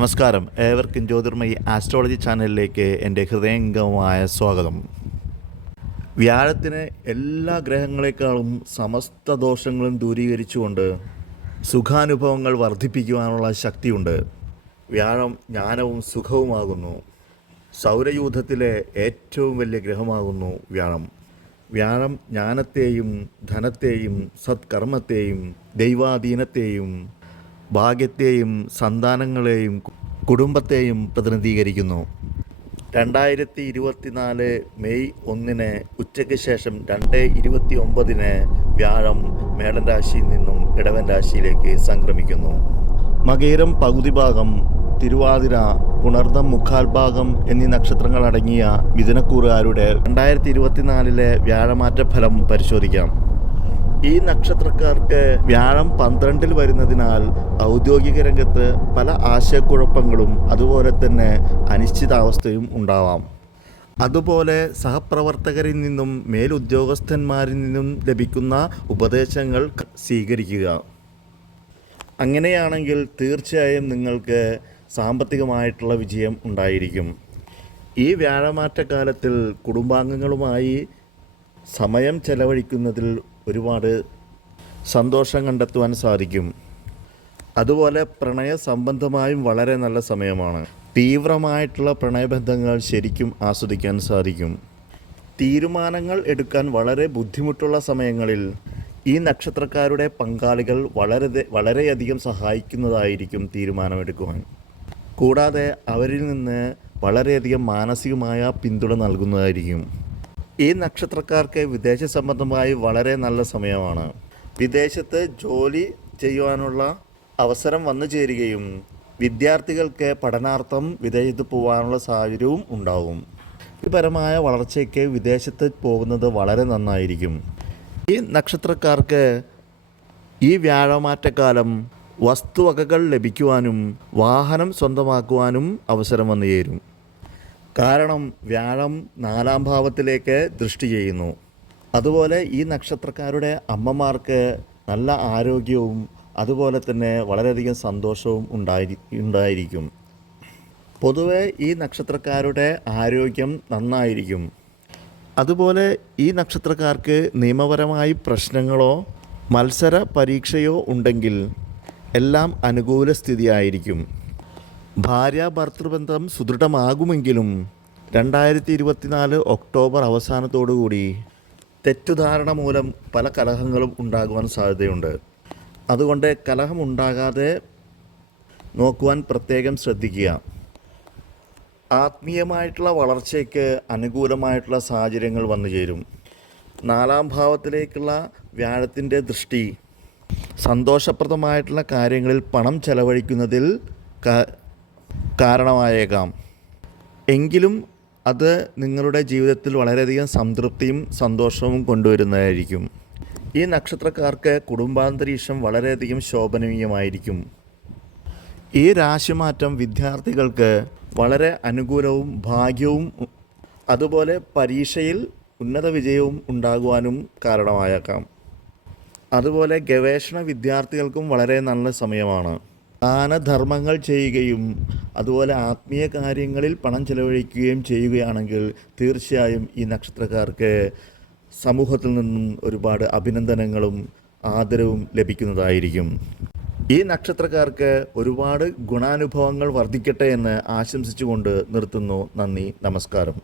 നമസ്കാരം, ഏവർക്കും ജ്യോതിർമയി ആസ്ട്രോളജി ചാനലിലേക്ക് എൻ്റെ ഹൃദയംഗമമായ സ്വാഗതം. വ്യാഴത്തിന് എല്ലാ ഗ്രഹങ്ങളെക്കാളും സമസ്ത ദോഷങ്ങളും ദൂരീകരിച്ചുകൊണ്ട് സുഖാനുഭവങ്ങൾ വർദ്ധിപ്പിക്കുവാനുള്ള ശക്തിയുണ്ട്. വ്യാഴം ജ്ഞാനവും സുഖവുമാകുന്നു. സൗരയൂഥത്തിലെ ഏറ്റവും വലിയ ഗ്രഹമാകുന്നു വ്യാഴം. വ്യാഴം ജ്ഞാനത്തെയും ധനത്തെയും സത്കർമ്മത്തെയും ദൈവാധീനത്തെയും ഭാഗ്യത്തെയും സന്താനങ്ങളെയും കുടുംബത്തെയും പ്രതിനിധീകരിക്കുന്നു. 2024 മെയ് 1 ഉച്ചയ്ക്ക് ശേഷം 2:29 വ്യാഴം മേടൻ രാശിയിൽ നിന്നും ഇടവൻ രാശിയിലേക്ക് സംക്രമിക്കുന്നു. മകയിരം പകുതി ഭാഗം, തിരുവാതിര, പുണർദം മുക്കാൽ ഭാഗം എന്നീ നക്ഷത്രങ്ങൾ അടങ്ങിയ മിഥുനക്കൂറുകാരുടെ 2024 വ്യാഴമാറ്റ ഫലം പരിശോധിക്കാം. ഈ നക്ഷത്രക്കാർക്ക് വ്യാഴം 12 വരുന്നതിനാൽ ഔദ്യോഗിക രംഗത്ത് പല ആശയക്കുഴപ്പങ്ങളും അതുപോലെ തന്നെ അനിശ്ചിതാവസ്ഥയും ഉണ്ടാവാം. അതുപോലെ സഹപ്രവർത്തകരിൽ നിന്നും മേലുദ്യോഗസ്ഥന്മാരിൽ നിന്നും ലഭിക്കുന്ന ഉപദേശങ്ങൾ സ്വീകരിക്കുക. അങ്ങനെയാണെങ്കിൽ തീർച്ചയായും നിങ്ങൾക്ക് സാമ്പത്തികമായിട്ടുള്ള വിജയം ഉണ്ടായിരിക്കും. ഈ വ്യാഴമാറ്റക്കാലത്തിൽ കുടുംബാംഗങ്ങളുമായി സമയം ചെലവഴിക്കുന്നതിൽ ഒരുപാട് സന്തോഷം കണ്ടെത്തുവാൻ സാധിക്കും. അതുപോലെ പ്രണയ സംബന്ധമായും വളരെ നല്ല സമയമാണ്. തീവ്രമായിട്ടുള്ള പ്രണയബന്ധങ്ങൾ ശരിക്കും ആസ്വദിക്കാൻ സാധിക്കും. തീരുമാനങ്ങൾ എടുക്കാൻ വളരെ ബുദ്ധിമുട്ടുള്ള സമയങ്ങളിൽ ഈ നക്ഷത്രക്കാരുടെ പങ്കാളികൾ വളരെയധികം സഹായിക്കുന്നതായിരിക്കും തീരുമാനമെടുക്കുവാൻ. കൂടാതെ അവരിൽ നിന്ന് വളരെയധികം മാനസികമായ പിന്തുണ നൽകുന്നതായിരിക്കും. ഈ നക്ഷത്രക്കാർക്ക് വിദേശ സംബന്ധമായി വളരെ നല്ല സമയമാണ്. വിദേശത്ത് ജോലി ചെയ്യുവാനുള്ള അവസരം വന്നു ചേരുകയും വിദ്യാർത്ഥികൾക്ക് പഠനാർത്ഥം വിദേശത്ത് പോകാനുള്ള സാഹചര്യവും ഉണ്ടാകും. വ്യക്തിപരമായ വളർച്ചയ്ക്ക് വിദേശത്ത് പോകുന്നത് വളരെ നന്നായിരിക്കും. ഈ നക്ഷത്രക്കാർക്ക് ഈ വ്യാഴമാറ്റക്കാലം വസ്തുവകകൾ ലഭിക്കുവാനും വാഹനം സ്വന്തമാക്കുവാനും അവസരം വന്നു ചേരും. കാരണം വ്യാഴം 4-ാം ഭാവത്തിലേക്ക് ദൃഷ്ടി ചെയ്യുന്നു. അതുപോലെ ഈ നക്ഷത്രക്കാരുടെ അമ്മമാർക്ക് നല്ല ആരോഗ്യവും അതുപോലെ തന്നെ വളരെയധികം സന്തോഷവും ഉണ്ടായിരിക്കും. പൊതുവെ ഈ നക്ഷത്രക്കാരുടെ ആരോഗ്യം നന്നായിരിക്കും. അതുപോലെ ഈ നക്ഷത്രക്കാർക്ക് നിയമപരമായി പ്രശ്നങ്ങളോ മത്സര പരീക്ഷയോ ഉണ്ടെങ്കിൽ എല്ലാം അനുകൂല സ്ഥിതിയായിരിക്കും. ഭാര്യ ഭർത്തൃബന്ധം സുദൃഢമാകുമെങ്കിലും 2024 ഒക്ടോബർ അവസാനത്തോടുകൂടി തെറ്റുധാരണ മൂലം പല കലഹങ്ങളും ഉണ്ടാകുവാൻ സാധ്യതയുണ്ട്. അതുകൊണ്ട് കലഹം ഉണ്ടാകാതെ നോക്കുവാൻ പ്രത്യേകം ശ്രദ്ധിക്കുക. ആത്മീയമായിട്ടുള്ള വളർച്ചയ്ക്ക് അനുകൂലമായിട്ടുള്ള സാഹചര്യങ്ങൾ വന്നു ചേരും. 4-ാം ഭാവത്തിലേക്കുള്ള വ്യാഴത്തിൻ്റെ ദൃഷ്ടി സന്തോഷപ്രദമായിട്ടുള്ള കാര്യങ്ങളിൽ പണം ചെലവഴിക്കുന്നതിൽ കാരണമായേക്കാം. എങ്കിലും അത് നിങ്ങളുടെ ജീവിതത്തിൽ വളരെയധികം സംതൃപ്തിയും സന്തോഷവും കൊണ്ടുവരുന്നതായിരിക്കും. ഈ നക്ഷത്രക്കാർക്ക് കുടുംബാന്തരീക്ഷം വളരെയധികം ശോഭനീയമായിരിക്കും. ഈ രാശിമാറ്റം വിദ്യാർത്ഥികൾക്ക് വളരെ അനുകൂലവും ഭാഗ്യവും അതുപോലെ പരീക്ഷയിൽ ഉന്നത വിജയവും ഉണ്ടാകുവാനും കാരണമായേക്കാം. അതുപോലെ ഗവേഷണ വിദ്യാർത്ഥികൾക്കും വളരെ നല്ല സമയമാണ്. ദാനധർമ്മങ്ങൾ ചെയ്യുകയും അതുപോലെ ആത്മീയ കാര്യങ്ങളിൽ പണം ചെലവഴിക്കുകയും ചെയ്യുകയാണെങ്കിൽ തീർച്ചയായും ഈ നക്ഷത്രക്കാർക്ക് സമൂഹത്തിൽ നിന്നും ഒരുപാട് അഭിനന്ദനങ്ങളും ആദരവും ലഭിക്കുന്നതായിരിക്കും. ഈ നക്ഷത്രക്കാർക്ക് ഒരുപാട് ഗുണാനുഭവങ്ങൾ വർദ്ധിക്കട്ടെ എന്ന് ആശംസിച്ചുകൊണ്ട് നിർത്തുന്നു. നന്ദി, നമസ്കാരം.